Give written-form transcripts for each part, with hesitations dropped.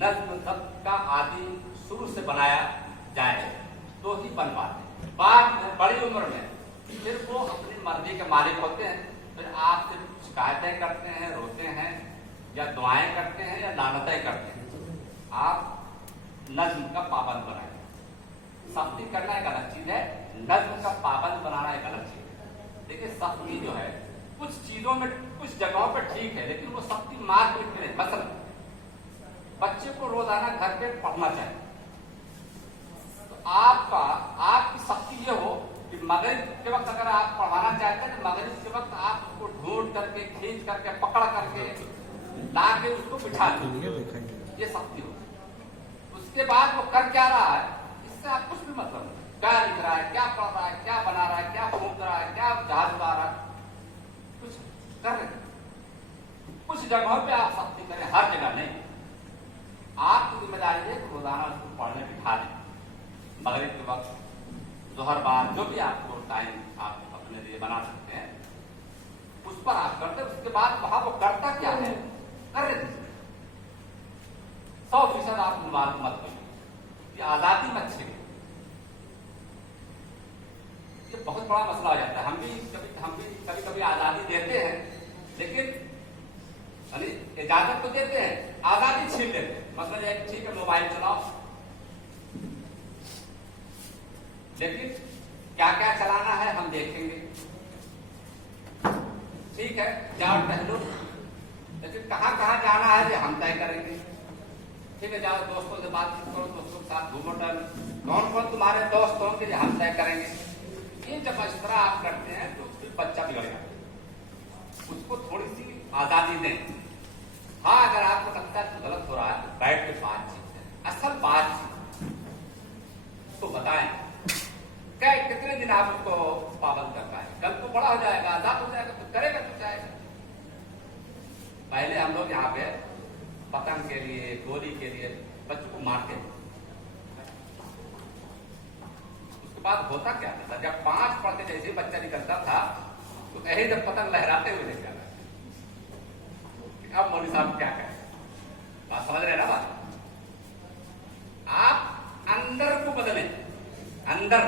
नज्म ज़ब्त का आदि शुरू से बनाया जाए तो ही बन पाते। बाद में बड़ी उम्र में फिर वो अपनी मर्जी के मालिक होते हैं, फिर आपसे शिकायतें करते हैं, रोते हैं, या दुआएं करते हैं, या लानतें करते हैं। आप नज्म का पाबंद बनाए। सख्ती करना एक अलग चीज है, नज्म का पाबंद बनाना एक अलग चीज है। देखिए सख्ती जो है कुछ चीजों में, कुछ जगहों पर ठीक है, लेकिन वो सख्ती मार पीट के नहीं। मतलब बच्चे को रोजाना घर पे पढ़ना चाहिए, तो आपकी सख्ती ये हो कि मगरिब के वक्त अगर आप पढ़ाना चाहते हैं तो मगरिब के वक्त आप उसको ढूंढ करके, खींच करके, पकड़ करके ला के उसको बिठा दीजिए, ये सख्ती हो। उसके बाद वो कर क्या रहा है इससे आप कुछ भी मतलब नहीं। क्या लिख रहा है, क्या पढ़ रहा है, क्या बना रहा है, क्या फूंक रहा है, क्या जहाज उड़ा रहा है, कुछ कर रहे। कुछ जगहों पे आप सख्ती करें, हर जगह नहीं। आपकी जिम्मेदारी है कि रोजाना उसको पढ़ने बिठा दें, मगरिब के वक्त, जोहर बाद, जो भी आपको टाइम आप अपने लिए बना सकते हैं उस पर आप करते। उसके बाद वहां वो करता क्या है कर रहे थे 100% आप मालूम मत करिए कि आजादी मत छीनिए। ये बहुत बड़ा मसला हो जाता है। हम भी कभी कभी आजादी देते हैं, लेकिन इजाजत तो देते हैं, आजादी छीन लेते हैं। मतलब एक ठीक है मोबाइल चलाओ, लेकिन क्या क्या चलाना है हम देखेंगे। ठीक है जाओ टहलो, लेकिन कहां कहां जाना है ये हम तय करेंगे। ठीक है जाओ दोस्तों से बातचीत करो, दोस्तों के साथ घूमो टहलो, कौन कौन तुम्हारे दोस्त होंगे ये हम तय करेंगे। ये जब इस तरह आप करते हैं तो फिर बच्चा बिगड़ जाता। उसको थोड़ी सी आजादी दें। हाँ अगर आपको लगता है तो गलत हो रहा है तो बैठ के बातचीत है, असल बातचीत तो बताएं क्या कितने दिन आप उसको पाबंद कर पाए। कल को बड़ा हो जाएगा, आजाद हो जाएगा तो करेगा तो चाहेगा। पहले हम लोग यहाँ पे पतंग के लिए, गोली के लिए बच्चों को मारते हैं। उसके बाद होता क्या था, जब 5 पढ़ते जैसे बच्चा निकलता था तो कहीं जब पतंग लहराते हुए निकला, अब मौलवी साहब क्या करें। बात समझ रहे ना बात। आप अंदर को बदलें, अंदर।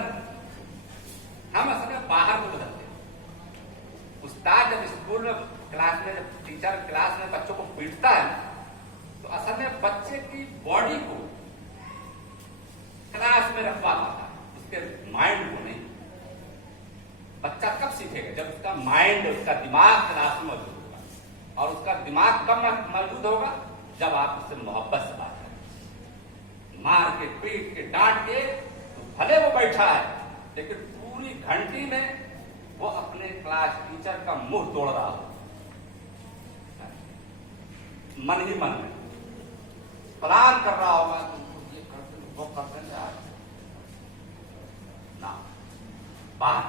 हम असल में बाहर को बदलते हैं। उस्ताद जब स्कूल में क्लास में, जब टीचर क्लास में बच्चों को पीटता है तो असल में बच्चे की बॉडी को क्लास में रखवा पाता है, उसके माइंड को नहीं। बच्चा कब सीखेगा जब उसका माइंड, उसका दिमाग क्लास में मौजूद होगा। और उसका दिमाग कब मौजूद होगा जब आप उससे मोहब्बत से बात करें। मार के, पीट के, डांट के तो भले वो बैठा है, लेकिन पूरी घंटी में वो अपने क्लास टीचर का मुंह तोड़ रहा हो, मन ही मन में प्लान कर रहा होगा तो ये करते वो करते ना। बात,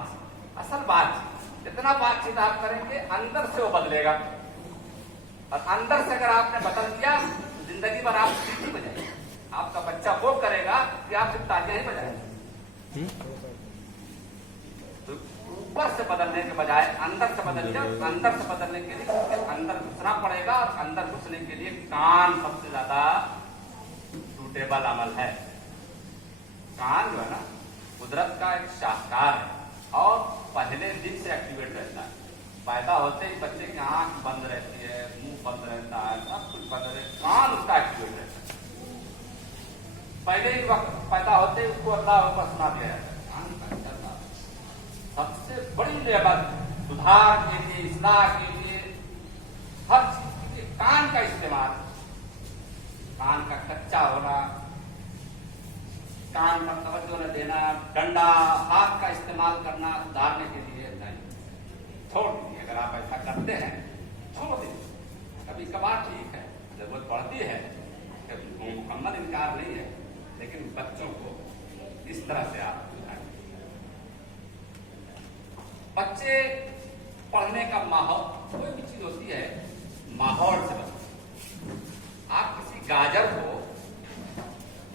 असल बातचीत, जितना बातचीत आप करेंगे अंदर से वो बदलेगा। और अंदर से अगर आपने बदल दिया तो जिंदगी भर आप सीटी बजाएंगे। आपका बच्चा वो करेगा कि आप सिर्फ तालियां ही बजाएंगे। तो ऊपर से बदलने के बजाय अंदर से बदल लिया। अंदर से बदलने के लिए अंदर घुसना पड़ेगा, और अंदर घुसने के लिए कान सबसे ज्यादा सूटेबल अमल है। कान जो है ना कुदरत का एक शाहकार है, और पहले दिन से एक्टिवेट रहता है। पैदा होते ही बच्चे की आंख बंद रहती है, मुंह बंद रहता है, सब कुछ बंद रहता है, कान उसका एक्टिवेट रहता है। पहले ही वक्त पैदा होते ही उसको अल्लाह वापस सुना दिया जाता है। कान का सबसे बड़ी नेमत सुधार के लिए, इस्लाह के लिए, हर चीज के लिए कान का इस्तेमाल। कान का कच्चा होना, कान पर तवज्जो न देना, डंडा, हाथ का इस्तेमाल करना सुधारने के लिए नहीं, छोड़ दीजिए। अगर आप ऐसा करते हैं छोड़ दीजिए। कभी कभार ठीक है, जरूरत पड़ती है, मुकम्मल इनकार नहीं है, लेकिन बच्चों को इस तरह से आप सुधारें। बच्चे पढ़ने का माहौल, कोई भी चीज होती है माहौल से बचते। आप किसी गाजर को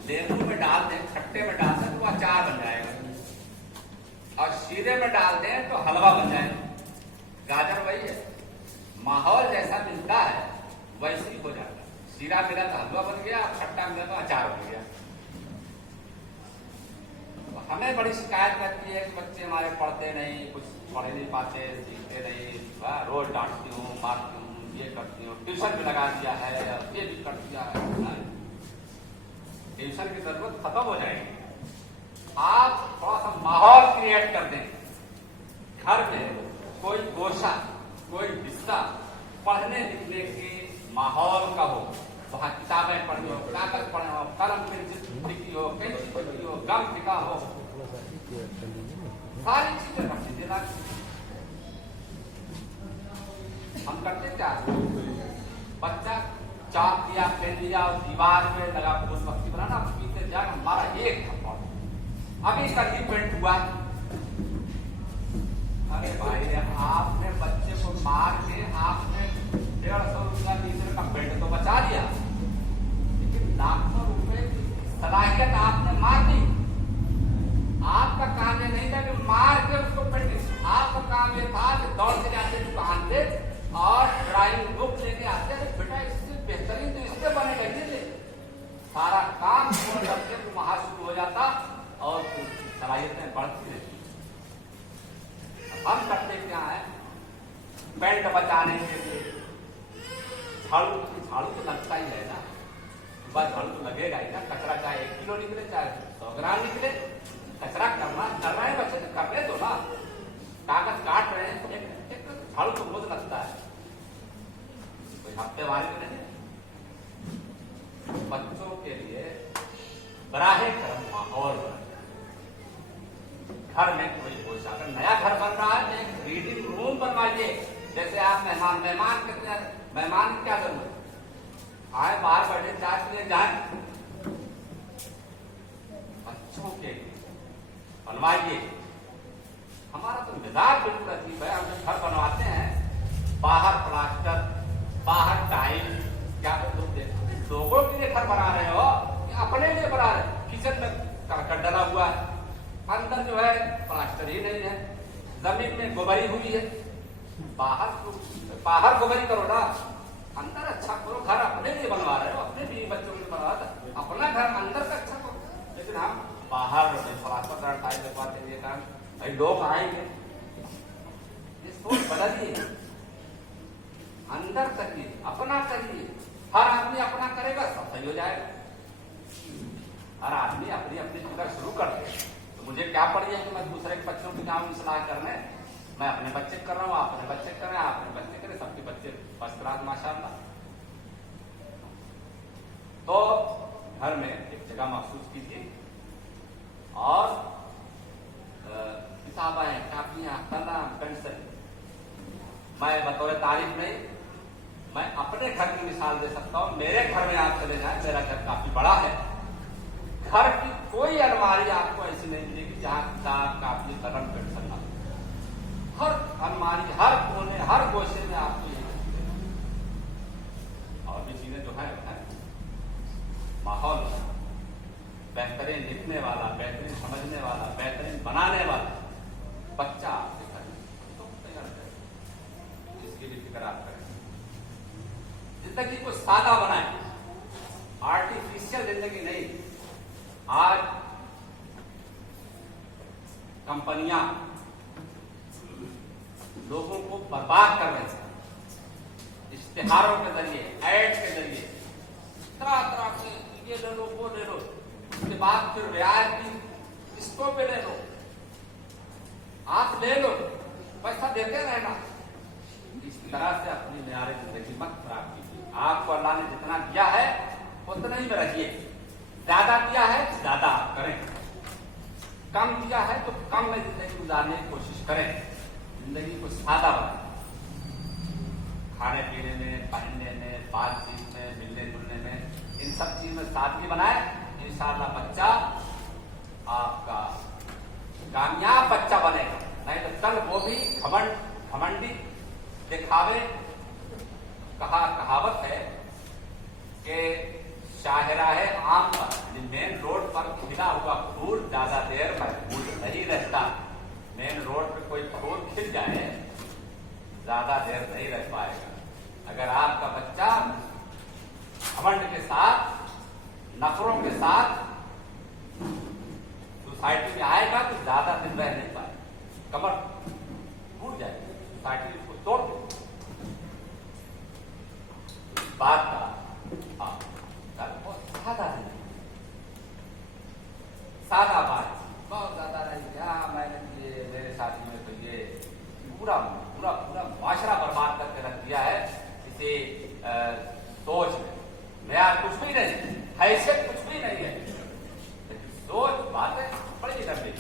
लेबू में डाल दें, खट्टे में डाल दें तो वह अचार बन जाएगा, और शीरे में डाल दें तो हलवा बन जाएगा। गाजर वही है, माहौल जैसा मिलता है वैसे ही हो जाता है। शीरा मिला तो हलवा बन गया, खट्टा मिला तो अचार बन गया। तो हमें बड़ी शिकायत रहती है कि बच्चे हमारे पढ़ते नहीं, कुछ पढ़ नहीं पाते, सीखते नहीं, रोज डांटती हूँ, मारती हूँ, ये करती हूँ, ट्यूशन भी लगा दिया है, ये भी कर दिया है। ट्यूशन की जरूरत खत्म हो जाएगी। आप थोड़ा सा माहौल क्रिएट कर दें, घर में कोई गोशा, कोई हिस्सा पढ़ने लिखने के माहौल का हो, वहां किताबें पढ़ी हो, कागज पढ़े हो, कलम पेंसिल लिखी हो, कैंची लिखी हो, गम लिखा हो, सारी चीजें रख दीजिए। हम करते क्या, बच्चा चाक दिया, पेन दिया और दीवार पे लगा पुष्पक्ति बनाना, पीछे जाकर हमारा एक थप्पड़, अभी कल ही पेंट हुआ। अरे भाई, आपने बच्चे को मार के आपने 150 रुपया लीटर का पेंट तो बचा लिया, लेकिन लाखों रुपए की सलाहियत आपने मार दी। आपका काम ये नहीं था कि मार के उसको पेंट, आपका काम ये था कि दौड़ के जाते दुकान पे और ड्राइंग बुक लेके आते, बेटा इससे बेहतरीन तो इससे बनेगा, ये सारा काम छोड़ करके वहां शुरू हो जाता और सलाहियतें बढ़ती रहती। हम करते क्या है, पेंट बचाने के लिए झाड़ू तो लगता ही है ना, बस झाड़ू तो लगेगा ही ना। कचरा चाहे 1 किलो निकले चाहे 100 ग्राम निकले, कचरा कर रहे हैं बच्चे तो करने दो ना। कागज काट रहे हैं, एक झाड़ू तो मुझ लगता है, कोई हफ्ते वाले तो नहीं। बच्चों के लिए बराहे कर्म माहौल, घर में कोई गोशा, अगर नया घर बन रहा है तो एक रीडिंग रूम बनवाइए। जैसे आप मेहमान कहते हैं, मेहमान की क्या जरूरत आए, बाहर बैठे चाय के लिए जाए, बच्चों के बनवाइए। हमारा तो मिजाज बिल्कुल अजीब है, हम जब घर बनवाते हैं बाहर प्लास्टर, बाहर टाइल, क्या लोगों के लिए घर बना रहे हो या अपने लिए बना रहे हो? किचन में करकट डला हुआ है, अंदर जो है प्लास्टर ही नहीं है, जमीन में गोबरी हुई है। बाहर गोबरी करो ना, अंदर अच्छा करो। घर अपने लिए बनवा रहे हो, अपने भी बच्चों के लिए बनवा रहे हो, अपना घर अंदर का अच्छा करो। लेकिन हम बाहर प्लास्टर टाइल लगवाते हैं, कारण भाई लोग आएंगे, ये सोच बदलिए, अंदर करिए, अपना करिए। हर आदमी अपना करेगा सब सही हो जाएगा। हर आदमी अपनी अपनी जगह शुरू कर दे, तो मुझे क्या पड़ी है कि मैं दूसरे के बच्चों की नाम सलाह करने, मैं अपने बच्चे कर रहा हूँ, आप अपने बच्चे कर रहे हैं, आप अपने बच्चे करें, सबके बच्चे फर्स्ट क्लास माशाअल्लाह। तो घर में एक जगह महसूस कीजिए और किताबें, कापियां, कलम, पेंसिल। मैं बतौर तारीफ नहीं, मैं अपने घर की मिसाल दे सकता हूँ। मेरे घर में आप चले जाए, मेरा घर काफी बड़ा है, घर की कोई अलमारी आपको ऐसी नहीं मिलेगी जहां किताब, कापी, कलम, पेंसिल ना। हर अलमारी, हर कोने, हर गोशे में आपको ये और भी चीजें जो है माहौल बेहतरीन लिखने वाला, बेहतरीन समझने वाला, बेहतरीन बनाने वाला बच्चा आपके घर में तो तैयार करें, इसकी भी फिक्र आप करें। जिंदगी को सादा बनाए, आर्टिफिशियल जिंदगी नहीं। आज कंपनियां लोगों को बर्बाद कर रही हैं, इश्तिहारों के जरिए, एड के जरिए, तरह तरह के ये ले लो, वो ले लो, उसके बाद फिर रियायती इसको पे ले लो, आप ले लो, पैसा देते रहना। इस तरह से अपनी मेयारे जिंदगी मत खराब कीजिए। आपको अल्लाह ने जितना दिया है उतना ही में रहिए, ज्यादा दिया है ज्यादा आप करें, कम दिया है तो कम में जिंदगी गुजारने की कोशिश करें। जिंदगी को सादा बनाएं, खाने पीने में, पहनने में, बातचीत में, मिलने जुलने में, इन सब चीज में सादगी बनाए। इंशाअल्लाह बच्चा आपका कामयाब बच्चा बनेगा। नहीं तो कल वो भी घमंडी दिखावे। कहावत है कि शाहराहे आम पर, मेन रोड पर खिला हुआ फूल ज्यादा देर महफूज नहीं रहता। मेन रोड पे कोई फूल खिल जाए ज्यादा देर नहीं रह पाएगा। अगर आपका बच्चा घमंड के साथ, नफरों के साथ सोसाइटी में आएगा तो ज्यादा दिन रह नहीं पाए, कमर टूट जाएगी, सोसाइटी उसको तोड़ दे। बात का बहुत सादा है, सादा बात बहुत ज्यादा रही। क्या मैंने ये मेरे साथी में तो ये पूरा पूरा पूरा माशरा बर्बाद करके रख दिया है इसे सोच में। मैं कुछ भी नहीं, हैसियत कुछ भी नहीं है, लेकिन सोच बात है बड़ी लंबी।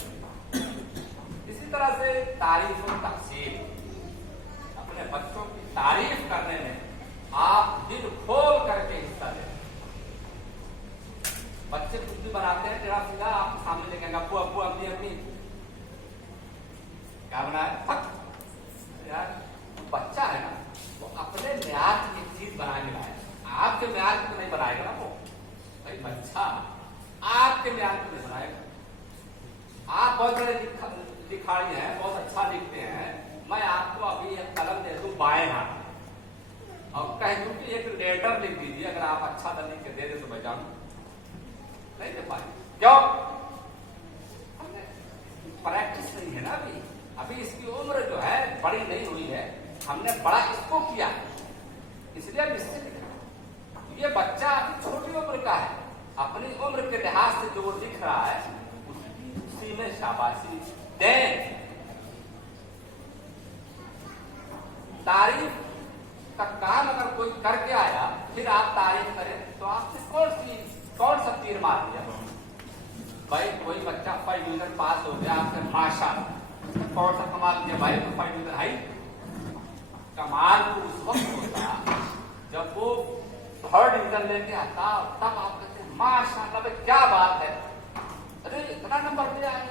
इसी तरह से तारीफ और तहसीन, अपने बच्चों की तारीफ करने में आप दिल खोल करके हिस्सा लें। बच्चे कुछ भी बनाते हैं टेढ़ा सीधा, आपके सामने लेके अप्पू अप्पू अम्मी अम्मी क्या बनाया, फक यार बच्चा है ना, वो अपने म्यार की चीज बनाने लाए, आपके म्यार की तो नहीं बनाएगा ना वो भाई, बच्चा आपके म्यार की नहीं बनाएगा। आप बहुत बड़े लिखाड़ी हैं, बहुत अच्छा लिखते हैं, मैं आपको अभी एक कलम दे दूं बाएं हाथ और कह दूं कि एक लेटर लिख दीजिए, अगर आप अच्छा लिख के दे दे तो मैं जानू, नहीं दे पाए। क्यों? प्रैक्टिस नहीं है ना अभी, अभी इसकी उम्र जो है बड़ी नहीं हुई है, हमने बड़ा इसको किया इसलिए अब इससे लिखा। ये बच्चा अभी छोटी उम्र का है, अपनी उम्र के लिहाज से जो वो लिख रहा है उसी में शाबाशी दें। तारीफ का काम अगर कोई करके आया फिर आप तारीफ करें तो आपसे कौन सा तीर मार दिया। भाई कोई बच्चा फर्स्ट डिवीजन पास हो गया आपसे, माशा कौन सा कमाल किया भाई, तो फर्स्ट डिवीजन आई। कमाल तो उस वक्त होता जब वो थर्ड डिवीजन लेके आता, तब आप कहते माशाअल्लाह भाई क्या बात है, अरे इतना नंबर दिया है,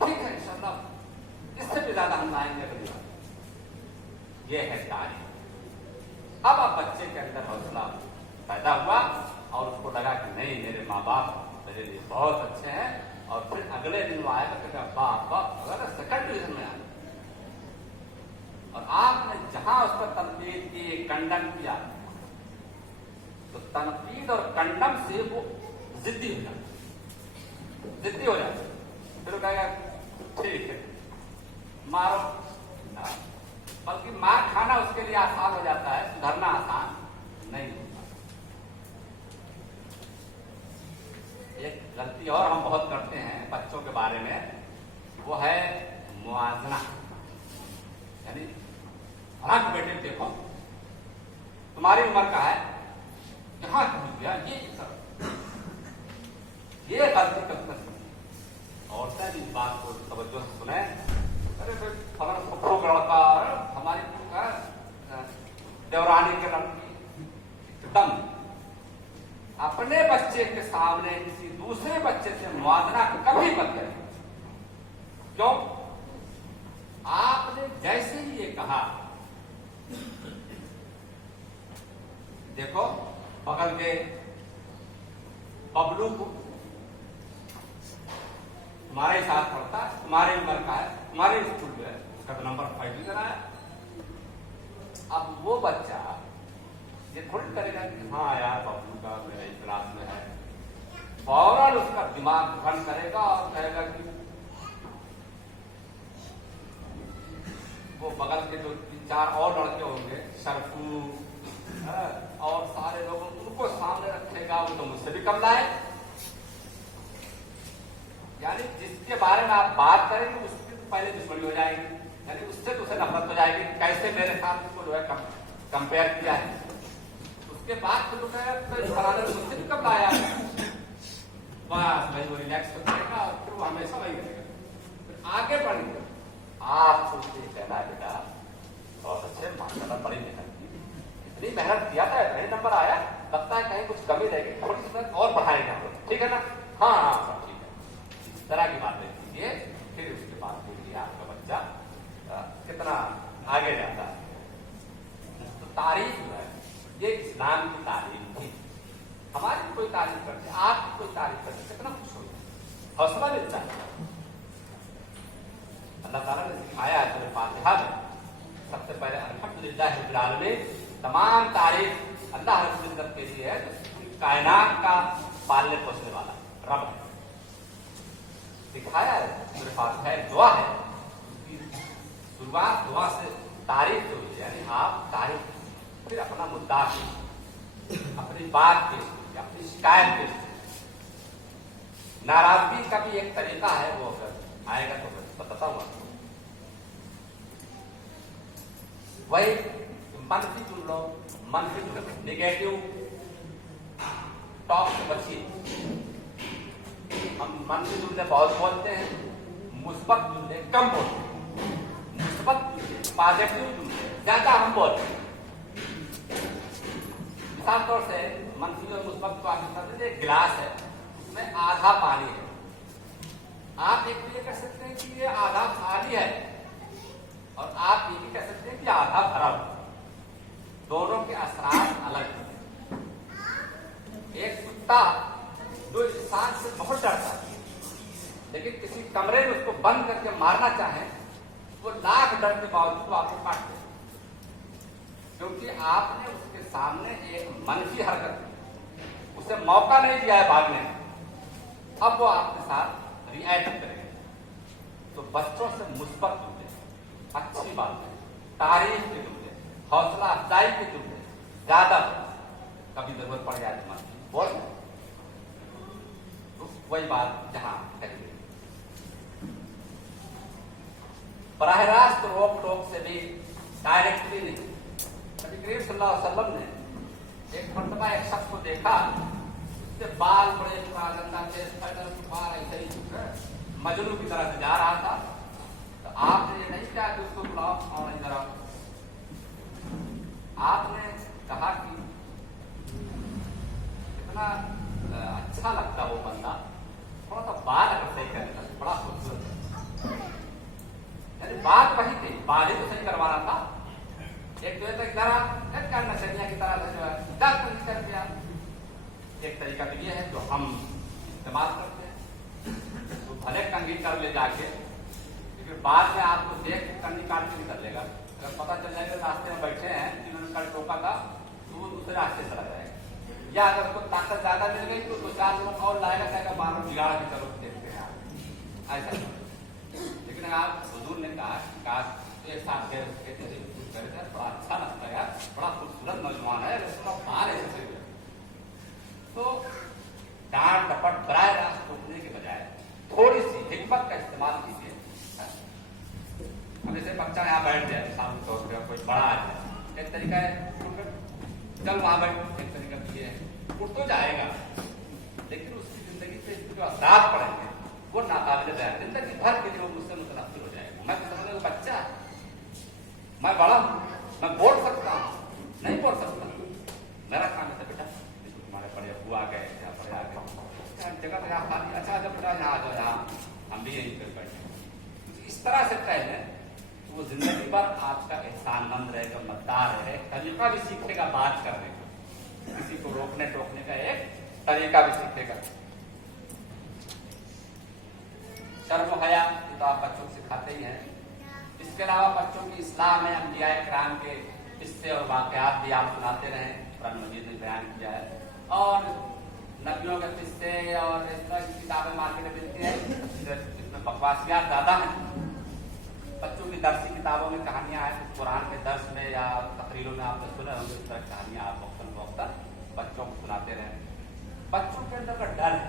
ठीक है इंशाअल्लाह इससे भी ज्यादा हम आएंगे अगली बार। ये है तारीफ। अब आप बच्चे के अंदर हौसला पैदा हुआ और उसको लगा कि नहीं मेरे माँ बाप मेरे लिए बहुत अच्छे हैं, और फिर अगले दिन वो आएगा कि बाप अगर सेकंड डिवीजन में आया और आपने जहां उसका तनकीद की, कंडम किया, तो तनकीद और कंडम से वो जिद्दी हो जाता, जिद्दी हो जाता, फिर वो कहेगा ठीक है मारो, बल्कि मार खाना उसके लिए आसान हो जाता है, सुधरना आसान नहीं होता। एक गलती और हम बहुत करते हैं बच्चों के बारे में, वो है मुआवजा। यानी हाँ बेटे देखो तुम्हारी उम्र का है, यहाँ गया ये गलती कब कर सकती। औरतें भी इस बात को तवज्जो से सुने, अरे फलाना लड़का हमारी देवरानी के लड़की एकदम अपने बच्चे के सामने किसी दूसरे बच्चे से मुआवजा कभी मत करें। क्यों? आपने जैसे ही ये कहा, देखो बगल के बबलू को तुम्हारे साथ पढ़ता है, तुम्हारे उम्र का है, तुम्हारे स्कूल में है, उसका तो नंबर 5 भी करा है। अब वो बच्चा ये थोड़ी करेगा कि हाँ यार बबलू का मेरे क्लास में है, फौरन उसका दिमाग बंद करेगा और कहेगा कि वो बगल के जो 3-4 और लड़के होंगे, शरफू और सारे लोग, उनको सामने रखेगा, वो तो मुझसे भी कम लाए। यानी जिसके बारे में आप बात करेंगे उसकी तो पहले दुश्मनी हो जाएगी, यानी उससे तो उसे नफरत हो जाएगी, कैसे मेरे साथ उसको जो है कंपेयर किया है। उसके बाद तो फलाने मुझसे भी कम लाया, बस भाई वो रिलैक्स कर देगा और फिर वो हमेशा वही करेगा। आगे बढ़ेंगे आप सोचते कहना बेटा बहुत अच्छे माशाल्लाह बड़ी मेहनत की, इतनी मेहनत किया था, इतने नंबर आया, लगता है कहीं कुछ कमी रहेगी, थोड़ी सी और बढ़ाएंगे हम लोग, ठीक है ना? हाँ हाँ सब ठीक है, इस तरह की बातें कीजिए। फिर उसके बाद देखिए आपका बच्चा कितना आगे जाता है। तो तारीफ जो है ये इस्लाम की तालीम थी। हमारी कोई तारीफ करते, आपकी कोई तारीफ करते, कितना खुश हो, हौसला मिलता है। अल्लाह ताला ने सिखाया है फातिहा में सबसे पहले अल्हम्दुलिल्लाह रब्बिल आलमीन, तमाम तारीफ अल्लाह रब्बुल इज्जत के लिए है जो पूरी कायनात का पालने पोसने वाला रब है। दिखाया है, मेरे पास है, दुआ है, उसकी शुरुआत दुआ से तारीफ हुई है, यानी आप तारीफ, फिर अपना मुद्दा अपनी बात के, अपनी शिकायत के, नाराजगी का भी एक तरीका है, वो अगर आएगा तो बताता हूं आपको। वही मनफी चुन लो, मनफी चुन लो, निगेटिव टॉक से बचिए। हम मनफी जुमले बहुत बोलते हैं, मुस्बत जुमले कम बोलते हैं, मुस्बत पॉजिटिव जुमले ज्यादा हम बोलते हैं। मिसाल तौर से मनफी और मुस्बत को आप समझते हैं, गिलास है, उसमें आधा पानी है। आप एक भी कह सकते हैं कि ये आधा खाली है, और आप ये भी कह सकते हैं कि आधा भरा हुआ। दोनों के असरार अलग हैं। एक कुत्ता जो इंसान से बहुत डरता है, लेकिन किसी कमरे में उसको बंद करके मारना चाहे, वो लाख डर के बावजूद आपको काट दे, क्योंकि आपने उसके सामने एक मनफी हरकत, उसे मौका नहीं दिया है भागने में। अब वो आपके साथ रिएक्ट करेगा। तो बच्चों से मुस्बत जुमले, अच्छी बात है, तारीफ के जुमले, हौसला अफजाई के जुमले ज्यादा, कभी जरूरत पड़ जाए तो बोल, तो वही बात जहां करेंगे। बराह रास्त रोक टोक से भी, डायरेक्टली नहीं। नबी करीम सल्लल्लाहु अलैहि वसल्लम ने एक मरतबा एक शख्स को देखा, उसके बाल बड़े गंदा थे, ऐसे ही मजनू की तरह से जा रहा था। तो आपने ये नहीं कहा कि उसको बुलाओ और इधर आओ, आपने कहा कि इतना अच्छा लगता वो बंदा, थोड़ा सा बाल अगर सही करता बड़ा खूबसूरत। यानी बात वही थी, बाल ही तो सही करवाना था। एक तो इधर नशनिया की तरह से जो है 10 कर दिया। एक तरीका तो ये है जो हम इस्तेमाल करते हैं, तो भले कंघी कर ले जाके, लेकिन बाद में आपको देख के कंघी काट के निकल लेगा। अगर पता चल जाएगा रास्ते में बैठे हैं, जिन्होंने कल टोका था, तो वो दूसरे रास्ते चला जाएगा। या अगर उसको ताकत ज्यादा मिल गई तो 2-4 लोग और लाएगा, कहेगा बाहर बिगाड़ के चलो देखते हैं आप, ऐसा। लेकिन आप हुजूर ने कहा एक साथ बड़ा अच्छा लगता है यार, बड़ा खूबसूरत नौजवान है, उसका बाल ऐसे। तो डांट डपट बराह रास्त टोकने के बजाय थोड़ी सी हिकमत का इस्तेमाल कीजिए। अब जैसे बच्चा यहाँ बैठ जाए, सामने तौर पर कोई बड़ा आ जाए, एक तरीका है चल वहां बैठ, एक तरीका ये है उठ तो जाएगा, लेकिन उसकी जिंदगी पे जो असरात पड़ेंगे वो नाकाबिले बयान, जिंदगी भर के लिए वो मुझसे मुतनफिर हो जाएगा। मैं तो समझ बच्चा, मैं बड़ा हूं, मैं बोल सकता हूं, नहीं बोल सकता, मेरा काम है बेटा, तुम्हारे बड़े अबू आ गए या बड़े आ गए, जगह यहाँ खाली, अच्छा जब बेटा यहाँ आ जाओ, यहाँ हम भी यहीं पर बैठे। इस तरह से कहे तो वो जिंदगी भर आपका एहसानमंद रहेगा, मददार है, तरीका भी सीखेगा बात करने का, किसी को रोकने टोकने का एक तरीका भी सीखेगा। शर्म हया तो आप बच्चों को सिखाते ही हैं। इसके अलावा बच्चों की इस्लाम में अंबिया इकराम के किस्से और वाकयात भी आप सुनाते रहे, कुरान मजीद में बयान किया है। और नबियों के किस्से और इस तरह की किताबें मार्केट में मिलती है, इसमें बकवासियात ज्यादा हैं। बच्चों की दर्सी किताबों में कहानियां हैं, कुरान के दर्स में या तकरीरों में आपने सुना होंगे, इस तरह कहानियां आप वक्तन फवक्तन बच्चों को सुनाते रहे। बच्चों के अंदर का डर है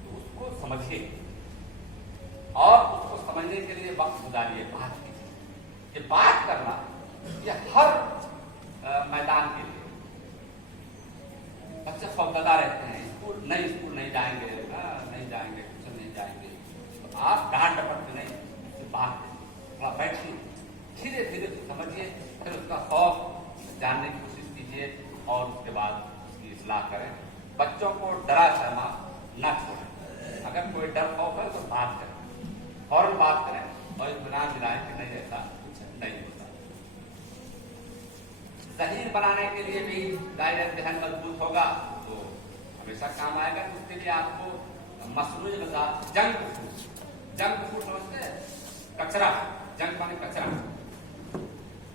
तो उसको समझिए और उसको समझने के लिए वक्त गुजारिए, बात कीजिए। ये बात करना ये हर मैदान के लिए। बच्चे खौफजदा रहते हैं, स्कूल नहीं जाएंगे, नहीं जाएंगे, ट्यूशन नहीं जाएंगे, तो आप डांट डपट के नहीं, बात थोड़ा बैठिए, धीरे धीरे समझिए, फिर उसका खौफ जानने की कोशिश कीजिए और उसके बाद उसकी इस्लाह करें। बच्चों को डरा सहमा न छोड़ें। अगर कोई डर खौफ है तो बात करें, फौरन बात करें और इत्मीनान दिलाएं कि नहीं ऐसा कुछ नहीं होता। जहीन बनाने के लिए भी दायरा जहन मजबूत होगा तो हमेशा काम आएगा। उसके लिए आपको मसनूई ग़िज़ा, जंक फूड समझते हैं, कचरा, जंक माने कचरा,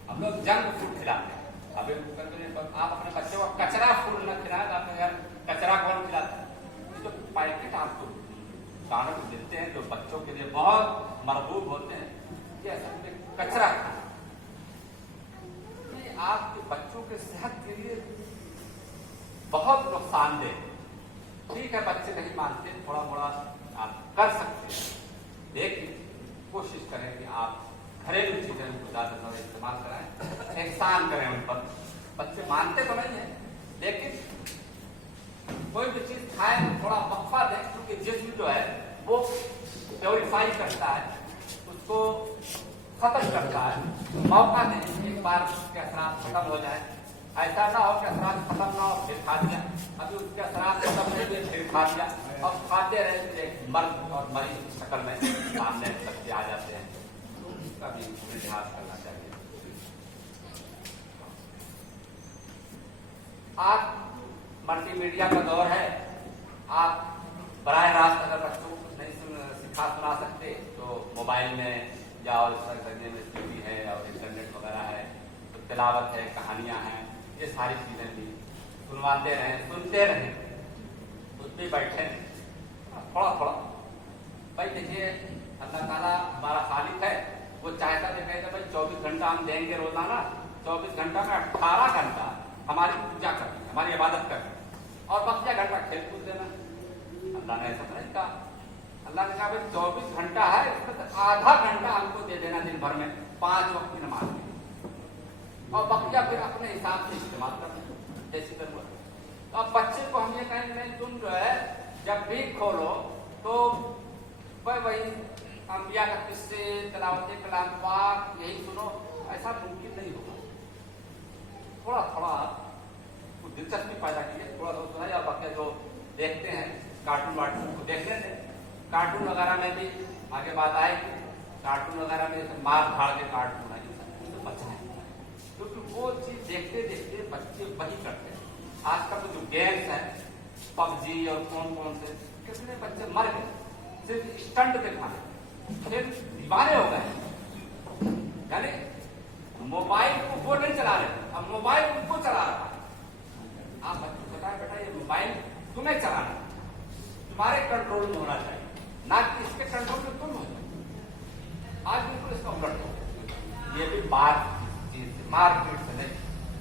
हम लोग जंक फूड खिलाते हैं। अभी आप अपने बच्चे को कचरा फूल न खिलाए, आपके घर कचरा कौन खिलाता है? जो पैकेट आपको खाना देते हैं जो बच्चों के लिए बहुत मरबूब होते हैं, ये असल में कचरा खाना। ये आपके बच्चों के सेहत के लिए बहुत नुकसानदेह। ठीक है, बच्चे नहीं मानते, थोड़ा मोड़ा आप कर सकते हैं, लेकिन कोशिश करें कि आप घरेलू चीजें उनको ज्यादा इस्तेमाल कराएं, एहसान करें उन पर। बच्चे मानते तो नहीं है, लेकिन कोई भी चीज खाए तो थोड़ा वक्फा दें, क्योंकि जिस्म जो है वो प्योरीफाई करता है, उसको खत्म करता है। मौका दें, एक बार उसके असरात खत्म हो जाए। ऐसा ना हो कि असरात खत्म ना हो फिर खा दिया, अभी उसके असरात खत्म हो गए फिर खा दिया, और खाते रहे मर्द और मरीज की शक्ल में सामने बच्चे आ जाते हैं। तो उसका भी लिहाज करना चाहिए। आज मल्टीमीडिया का दौर है, आप बराह रास्त अगर बच्चों को कुछ नहीं सिखा सुना सकते तो मोबाइल में या और इस तरह में टीवी है और इंटरनेट वगैरह है, तो तिलावत है, कहानियां हैं, ये सारी चीजें भी सुनवाते रहें, सुनते रहें, उसमें बैठे थोड़ा थोड़ा। भाई देखिए, अल्लाह ताला हमारा खालिक है, वो चाहता है कहते भाई 24 घंटा हम देंगे रोजाना, 24 घंटा में 18 घंटा हमारी पूजा करनी, हमारी इबादत करनी, और बकिया घंटा खेल कूद देना। अल्लाह ने ऐसा नहीं कहा। अल्लाह ने कहा भाई 24 घंटा है, इसमें से आधा घंटा हमको दे देना दिन भर में 5 वक्त की नमाज में, और बकिया फिर अपने हिसाब से इस्तेमाल करना जैसी जरूरत है। तो अब बच्चे को हम ये कहेंगे नहीं, तुम जो है जब भी खोलो तो वही अंबिया का किस्से, तिलावत कलाम पाक यही सुनो, ऐसा मुमकिन नहीं होगा। थोड़ा थोड़ा कुछ दिलचस्पी पैदा कीजिए, थोड़ा सा सुनाइए। और बच्चे जो देखते हैं कार्टून वार्टून को देखने से, कार्टून वगैरह में भी आगे बात आएगी। कार्टून वगैरह में मार धाड़ के कार्टून है, तो बच्चा है, क्योंकि वो चीज देखते देखते बच्चे वही करते हैं। आजकल तो जो गेम्स है पबजी और कौन कौन से, कितने बच्चे मर गए सिर्फ स्टंट दिखाने, फिर दीवाने हो गए। यानी मोबाइल को वो नहीं चला रहे, अब मोबाइल उनको चला रहा है। आप बच्चों को बताएं बेटा ये मोबाइल तुम्हें चलाना, तुम्हारे कंट्रोल में होना चाहिए, ना कि इसके कंट्रोल में तुम हो जाओ। आज बिल्कुल इसका उलट हो। ये भी बात चीज मारपीट से नहीं,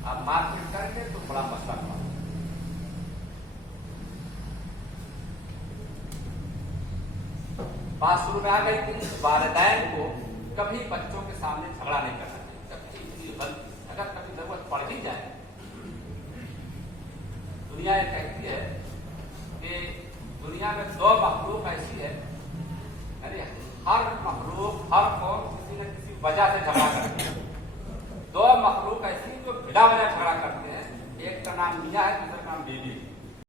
आप मारपीट करेंगे तो बड़ा मसला हुआ। बात शुरू में आ गई थी, वालिदैन को कभी बच्चों के सामने झगड़ा नहीं करना चाहिए। अगर कभी जरूरत पड़ ही जाए, दुनिया ये कहती है कि दुनिया में 2 मखलूक ऐसी है, यानी हर मखलूक हर कौम किसी न किसी वजह से झगड़ा करती है। 2 मखलूक ऐसी जो बिना वजह